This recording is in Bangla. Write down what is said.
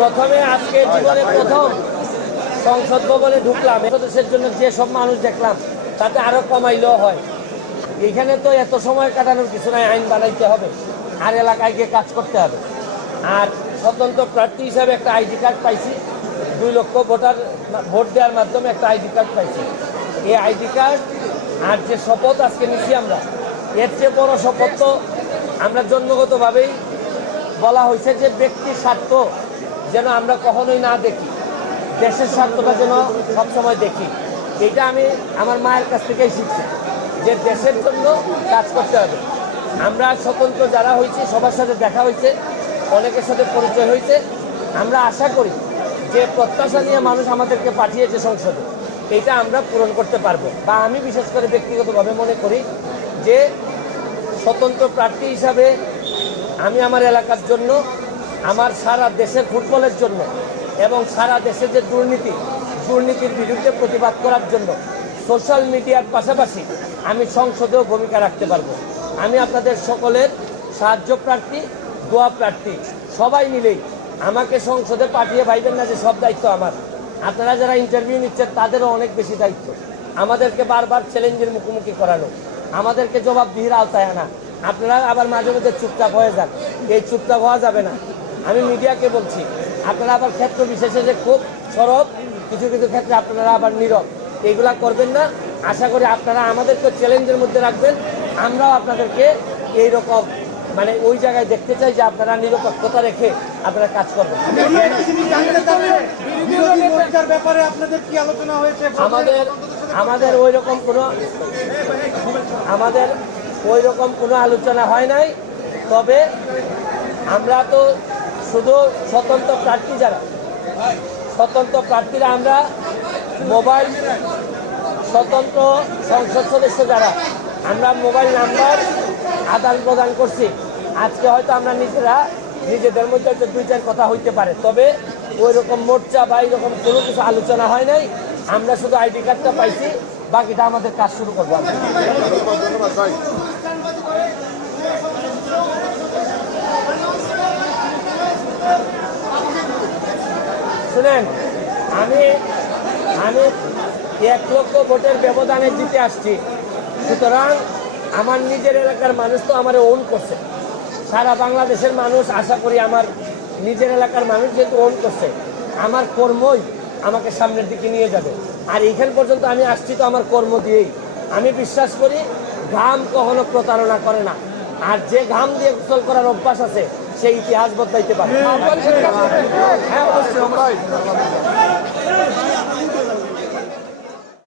প্রথমে আজকে জীবনে প্রথম সংসদ ভবনে ঢুকলাম। দেশের জন্য যে সব মানুষ দেখলাম তাতে আরো কমাইলেও হয়। এখানে তো এত সময় কাটানোর কিছু নাই, আইন বানাইতে হবে আর এলাকায় গিয়ে কাজ করতে হবে। আর স্বতন্ত্র প্রার্থী হিসাবে একটা আইডি কার্ড পাইছি, 2 লক্ষ ভোট দেওয়ার মাধ্যমে একটা আইডি কার্ড পাইছি। এই আইডি কার্ড আর যে শপথ আজকে নিচ্ছি আমরা, এর চেয়ে বড় শপথ তো আমরা জন্মগতভাবেই বলা হয়েছে যে ব্যক্তির স্বার্থ যেন আমরা কখনোই না দেখি, দেশের স্বার্থটা যেন সবসময় দেখি। এটা আমি আমার মায়ের কাছ থেকেই শিখছি যে দেশের জন্য কাজ করতে হবে। আমরা স্বতন্ত্র যারা হয়েছি সবার সাথে দেখা হয়েছে, অনেকের সাথে পরিচয় হয়েছে। আমরা আশা করি যে প্রত্যাশা নিয়ে মানুষ আমাদেরকে পাঠিয়েছে সংসদে, এটা আমরা পূরণ করতে পারবো। বা আমি বিশেষ করে ব্যক্তিগতভাবে মনে করি যে স্বতন্ত্র প্রার্থী হিসাবে আমি আমার এলাকার জন্য, আমার সারা দেশের ফুটবলের জন্য এবং সারা দেশে যে দুর্নীতির বিরুদ্ধে প্রতিবাদ করার জন্য সোশ্যাল মিডিয়ার পাশাপাশি আমি সংসদেও ভূমিকা রাখতে পারবো। আমি আপনাদের সকলের সাহায্য প্রার্থী, দোয়া প্রার্থী, সবাই মিলেই আমাকে সংসদে পাঠিয়ে ভাইবেন না যে সব দায়িত্ব আমার। আপনারা যারা ইন্টারভিউ নিচ্ছেন তাদেরও অনেক বেশি দায়িত্ব। আমাদেরকে বারবার চ্যালেঞ্জের মুখোমুখি করানো, আমাদেরকে জবাবদিহির আওতায় আনা। আপনারা আবার মাঝে মধ্যে চুপচাপ হয়ে যান, এই চুপচাপ হওয়া যাবে না। আমি মিডিয়াকে বলছি, আপনারা আবার ক্ষেত্র বিশেষে যে খুব সরব, কিছু কিছু ক্ষেত্রে আপনারা আবার নীরব, এগুলা করবেন না। আশা করি আপনারা আমাদেরকে চ্যালেঞ্জের মধ্যে রাখবেন, আমরাও আপনাদেরকে এইরকম মানে ওই জায়গায় দেখতে চাই যে আপনারা নিরপেক্ষতা রেখে আপনারা কাজ করবেন। আমাদের ওই রকম কোনো আলোচনা হয় নাই। তবে আমরা তো শুধু স্বতন্ত্র প্রার্থীরা আমরা মোবাইল, স্বতন্ত্র সংসদ সদস্য যারা, আমরা মোবাইল নাম্বার আদান প্রদান করছি। আজকে হয়তো আমরা নিজেদের মধ্যে হয়তো 2-4 কথা হইতে পারে, তবে ওই রকম মোর্চা বা এইরকম কোনো কিছু আলোচনা হয় নাই। আমরা শুধু আইডি কার্ডটা পাইছি, বাকিটা আমাদের কাজ শুরু করবো। শুনেন, আমি 1 লক্ষ ভোটের ব্যবধানে জিতে আসছি। সুতরাং আমার নিজের এলাকার মানুষ তো আমার ওন করছে, সারা বাংলাদেশের মানুষ আশা করি আমার নিজের এলাকার মানুষ যেহেতু ওন করছে, আমার কর্মই আমাকে সামনের দিকে নিয়ে যাবে। আর এইখান পর্যন্ত আমি আসছি তো আমার কর্ম দিয়েই। আমি বিশ্বাস করি ঘাম কখনো প্রতারণা করে না, আর যে ঘাম দিয়ে গোসল করার অভ্যাস আছে সেই ইতিহাস বদলাইতে পারে।